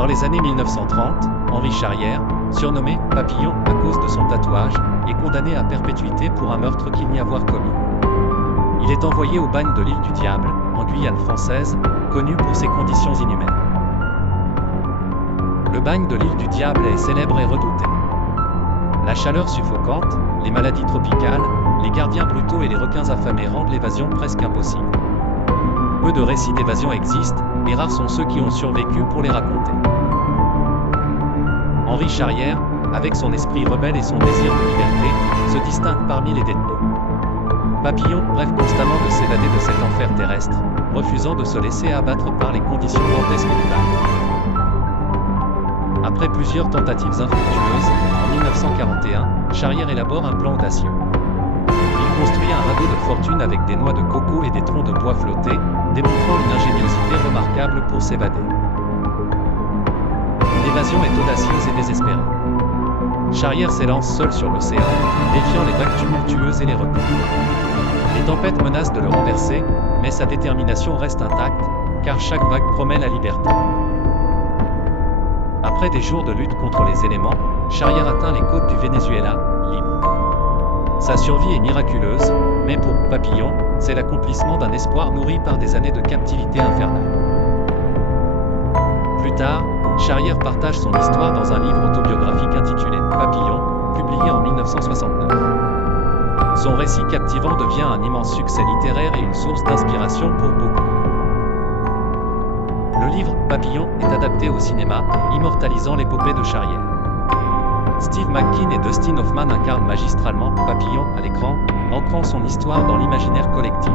Dans les années 1930, Henri Charrière, surnommé Papillon à cause de son tatouage, est condamné à perpétuité pour un meurtre qu'il nie avoir commis. Il est envoyé au bagne de l'île du Diable, en Guyane française, connu pour ses conditions inhumaines. Le bagne de l'île du Diable est célèbre et redouté. La chaleur suffocante, les maladies tropicales, les gardiens brutaux et les requins affamés rendent l'évasion presque impossible. Peu de récits d'évasion existent, et rares sont ceux qui ont survécu pour les raconter. Henri Charrière, avec son esprit rebelle et son désir de liberté, se distingue parmi les détenus. Papillon rêve constamment de s'évader de cet enfer terrestre, refusant de se laisser abattre par les conditions dantesques du bagne. Après plusieurs tentatives infructueuses, en 1941, Charrière élabore un plan audacieux. Il construit un radeau de fortune avec des noix de coco et des troncs de bois flottés, démontrant une ingéniosité remarquable pour s'évader. L'évasion est audacieuse et désespérée. Charrière s'élance seul sur l'océan, défiant les vagues tumultueuses et les requins. Les tempêtes menacent de le renverser, mais sa détermination reste intacte, car chaque vague promet la liberté. Après des jours de lutte contre les éléments, Charrière atteint les côtes du Venezuela, libre. Sa survie est miraculeuse, mais pour Papillon, c'est l'accomplissement d'un espoir nourri par des années de captivité infernale. Plus tard, Charrière partage son histoire dans un livre autobiographique intitulé Papillon, publié en 1969. Son récit captivant devient un immense succès littéraire et une source d'inspiration pour beaucoup. Le livre Papillon est adapté au cinéma, immortalisant l'épopée de Charrière. Steve McQueen et Dustin Hoffman incarnent magistralement Papillon à l'écran, ancrant son histoire dans l'imaginaire collectif.